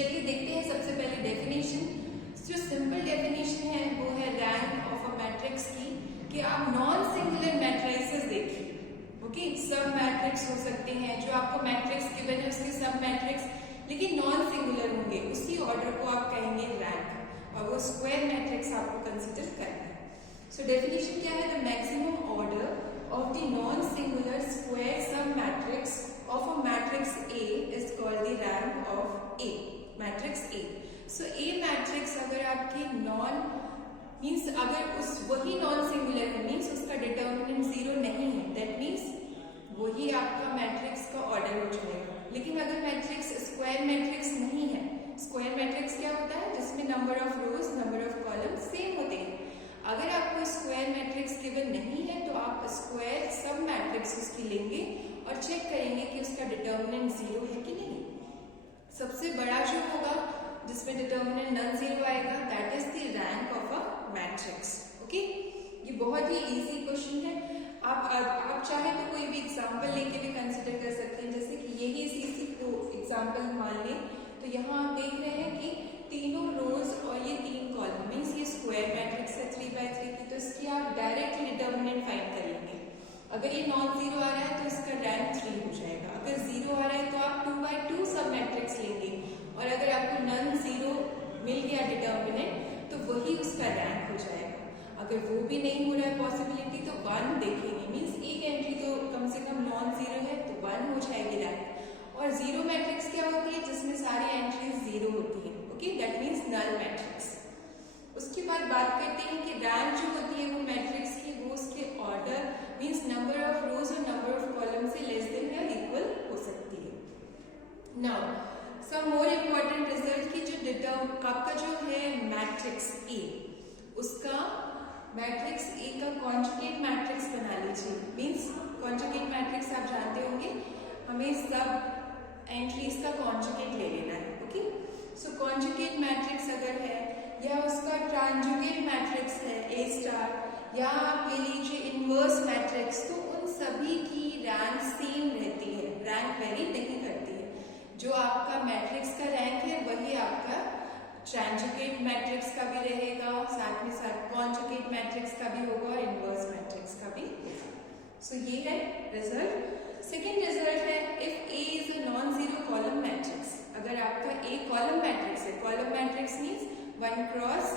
चलिए देखते हैं सबसे पहले डेफिनेशन। जो सिंपल डेफिनेशन है वो है रैंक ऑफ अ मैट्रिक्स की, कि आप नॉन सिंगुलर मैट्रिसेस देखिए। ओके, सब मैट्रिक्स हो सकते हैं, जो आपको मैट्रिक्स गिवन है उसके सब मैट्रिक्स लेकिन नॉन सिंगुलर होंगे, उसी ऑर्डर को आप कहेंगे रैंक, और वो स्क्वायर मैट्रिक्स आपको कंसिडर करना है। सो डेफिनेशन क्या है? The maximum order of the non singular square sub matrix of a matrix A is called the rank of A, matrix A। So A matrix अगर आपकी नॉन मीन्स अगर उस वही नॉन सिंगुलर है, मीन्स उसका determinant 0 नहीं है, that means वही आपका मैट्रिक्स का ऑर्डर हो जाएगा। लेकिन अगर मैट्रिक्स स्क्वायर मैट्रिक्स नहीं है, स्क्वायर मैट्रिक्स क्या होता है? जिसमें number of rose number of column same होते हैं। अगर आपको स्क्वायर मैट्रिक्स गिवन नहीं है तो आप स्क्वायर सब मैट्रिक्स उसकी लेंगे और चेक करेंगे कि उसका डिटर्मिनेंट 0 है कि नहीं। सबसे बड़ा जो होगा जिसमें डिटर्मिनेंट नॉन जीरो आएगा, that is the rank of a matrix. Okay, ये बहुत ही इजी क्वेश्चन है। आप चाहे तो कोई भी एग्जांपल लेके भी कंसिडर कर सकते हैं, जैसे कि यही इसी को एग्जांपल मान लें तो यहाँ आप देख रहे हैं कि तीनों रोज और ये 3 कॉलम मीन्स ये स्क्वायर मैट्रिक्स है 3x3 की, तो इसकी आप डायरेक्ट डिटर्मिनेंट फाइंड कर लेंगे। अगर ये नॉन जीरो आ रहा है तो इसका रैंक 3 हो जाएगा, अगर 0 आ रहा है तो आप 2x2 सब मैट्रिक्स लेंगे, और अगर आपको नॉन जीरो मिल गया डिटर्मिनेंट तो वही उसका रैंक हो जाएगा। अगर वो भी नहीं हो रहा है पॉसिबिलिटी तो 1 देखेंगे, मीन्स एक एंट्री तो कम से कम नॉन जीरो है तो 1 हो जाएगी रैंक। और जीरो मैट्रिक्स क्या होती है? जिसमें सारी एंट्रीज 0 होती है। Okay, that means null matrix. उसके बाद बात करते हैं कि रैंक जो होती है वो मैट्रिक्स की, वो उसके order means number of rows और नंबर ऑफ कॉलम से लेस देन या इक्वल हो सकती है। Now some more important result की जो आपका जो है मैट्रिक्स A, उसका मैट्रिक्स A का कॉन्जुगेट मैट्रिक्स बना लीजिए। मीन्स कॉन्जुगेट मैट्रिक्स आप जानते होंगे, हमें सब एंट्रीज का कॉन्जुगेट ले लेना है। ओके, सो कॉन्जुगेट मैट्रिक्स अगर है या उसका ट्रांजुगेट मैट्रिक्स है A स्टार, या आप ले लीजिए इनवर्स मैट्रिक्स, तो उन सभी की रैंक सेम रहती है, रैंक वेरी नहीं करती है। जो आपका मैट्रिक्स का रैंक है वही आपका ट्रांजुगेट मैट्रिक्स का भी रहेगा, साथ में साथ कॉन्जुगेट मैट्रिक्स का भी होगा और इनवर्स मैट्रिक्स का भी होगा। सो ये है रिजल्ट। सेकेंड रिजल्ट है if A is a non zero column matrix. अगर आपका A कॉलम मैट्रिक्स है, column matrix means 1 cross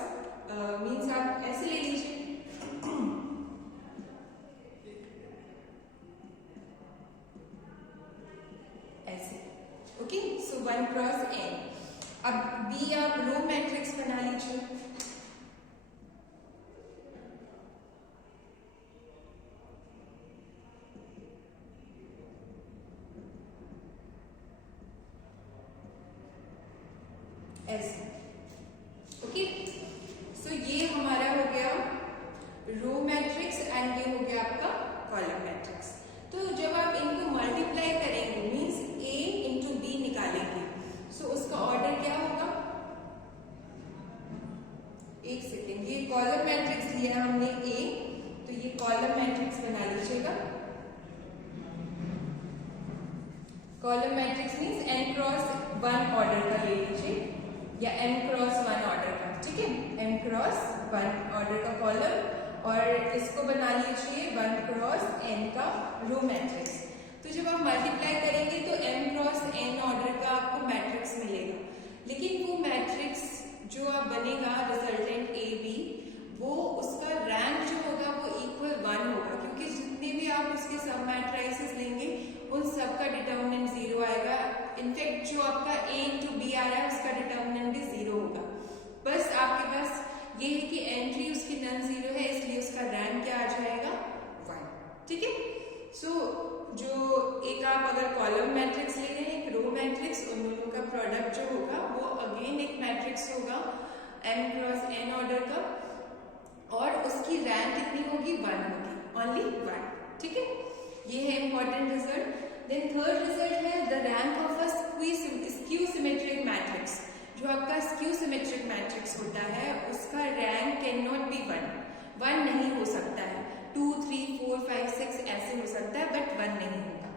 means आप ऐसे ले लीजिए ऐसे। ओके, सो 1 क्रॉस n। अब B आप रो मैट्रिक्स बना लीजिए। ऐसे। ओके, सो ये हमारा हो गया रो मैट्रिक्स एंड ये हो गया आपका कॉलम मैट्रिक्स। तो जब आप इनको मल्टीप्लाई करेंगे मीन्स A इंटू B निकालेंगे, सो उसका ऑर्डर क्या होगा? एक सेकेंड, ये कॉलम मैट्रिक्स लिया हमने A, तो ये कॉलम मैट्रिक्स बना लीजिएगा। Column matrix means n cross 1 order का ले लीजिए या n क्रॉस 1 ऑर्डर का, ठीक है, n क्रॉस 1 ऑर्डर का कॉलम, और इसको बना लीजिए 1 क्रॉस n का रो मैट्रिक्स। तो जब आप मल्टीप्लाई करेंगे तो m क्रॉस n ऑर्डर का आपको मैट्रिक्स मिलेगा, लेकिन वो मैट्रिक्स जो आप बनेगा रिजल्टेंट AB, वो उसका रैंक जो होगा वो इक्वल 1 होगा, क्योंकि जितने भी आप उसके सब मैट्रिसेस लेंगे उन सब का डिटर्मिनेंट 0 आएगा। इनफैक्ट जो आपका A इंटू B आ रहा है उसका डिटर्मिनेंट भी 0 होगा। बस आपके पास ये है कि एंट्री उसकी नॉन जीरो है, इसलिए उसका रैंक क्या आ जाएगा? 1। ठीक है, सो जो एक आप अगर कॉलम मैट्रिक्स ले रहे हैं, एक रो मैट्रिक्स, उन दोनों का प्रोडक्ट जो होगा वो अगेन एक मैट्रिक्स होगा m क्रॉस n ऑर्डर का, और उसकी रैंक कितनी होगी? 1 होगी, ओनली 1। ठीक है, ये है important result. Then third result है the rank of a skew symmetric matrix. जो आपका स्क्यू सिमेट्रिक मैट्रिक्स होता है उसका रैंक कैन नॉट बी 1 नहीं हो सकता है, 2 3 4 5 6 ऐसे हो सकता है, बट 1 नहीं होगा।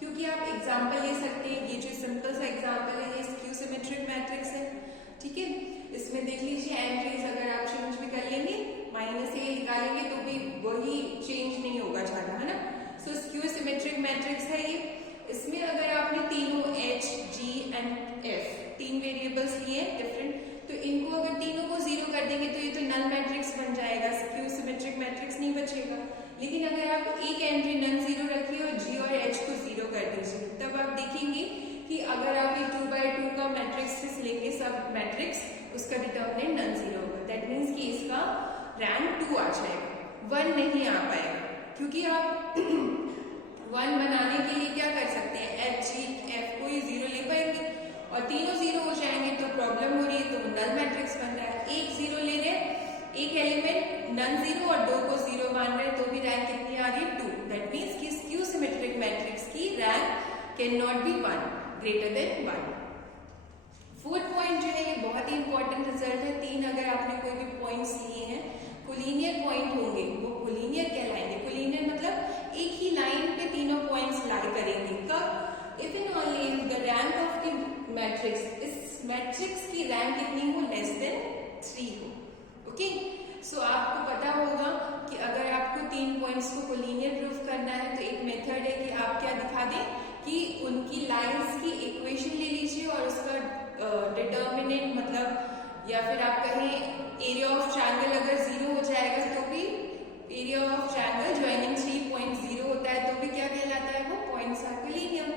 क्योंकि आप एग्जाम्पल ले सकते हैं, ये जो सिंपल सा एग्जाम्पल है ये स्क्यू सिमेट्रिक मैट्रिक्स भी 2x2 का मैट्रिक्स लेके सब मैट्रिक्स, उसका डिटर्मिनेंट नॉन जीरो होगा। दैट मीन्स कि इसका रैंक 2 आ जाएगा, 1 नहीं आ पाएगा, क्योंकि आप 1 बनाने के लिए क्या कर सकते हैं, H G F कोई जीरो ले पाएंगे, और तीनों जीरो हो जाएंगे तो प्रॉब्लम हो रही है, तो नल मैट्रिक्स बन रहा है। एक जीरो ले रहे हैं, एक एलिमेंट नन जीरो और 2 को जीरो मान रहे हैं, तो भी रैंक कितनी आ रही है, 2। दैट मीन्स कि स्क्यू सिमेट्रिक मैट्रिक्स की rank can not be 1 greater than 1। Fourth point जो है ये बहुत ही इंपॉर्टेंट रिजल्ट है। 3 अगर आपने कोई भी पॉइंट्स लिए हैं, कोलिनियर पॉइंट होंगे, वो कोलिनियर कहलाएंगे। कोलिनियर मतलब एक ही लाइन पे तीनों पॉइंट्स लाई करेंगे। कब? If and only if the rank of the matrix, इस मैट्रिक्स की रैंक कितनी हो, लेस देन 3 हो। ओके, सो आपको पता होगा कि अगर आपको 3 पॉइंट्स को कोलिनियर प्रूफ करना है, तो एक मेथड है कि आप क्या दिखा दें कि उनकी लाइंस की इक्वेशन ले लीजिए और उसका डिटर्मिनेंट मतलब, या फिर आप कहें एरिया ऑफ ट्रायंगल अगर 0 हो जाएगा तो भी area of triangle joining 3 point 0 होता है तो भी क्या कहलाता है, वो पॉइंट्स आर कोलिनियर।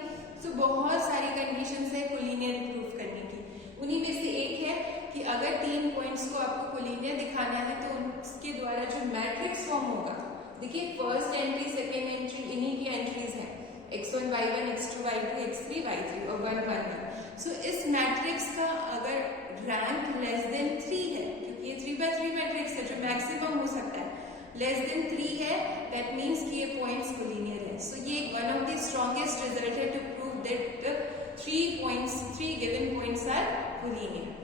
सो बहुत सारी कंडीशंस है कोलिनियर प्रूफ करने की, उन्हीं में से एक है कि अगर 3 पॉइंट्स को आपको कोलिनियर दिखाना है तो उसके द्वारा जो मैट्रिक्स फॉर्म होगा, देखिए फर्स्ट एंट्री, सेकेंड एंट्री, इन्हीं की एंट्रीज है, x1 y1 x2 y2 x3 y3 और 1 1 1। सो इस मैट्रिक्स का अगर रैंक लेस देन 3 है, क्योंकि ये 3x3 मैट्रिक्स है जो मैक्सिमम हो सकता है, लेस देन 3 है, दैट मीन्स कि ये पॉइंट्स कोलिनियर है। सो ये one of the strongest result है to prove that 3 given points are collinear.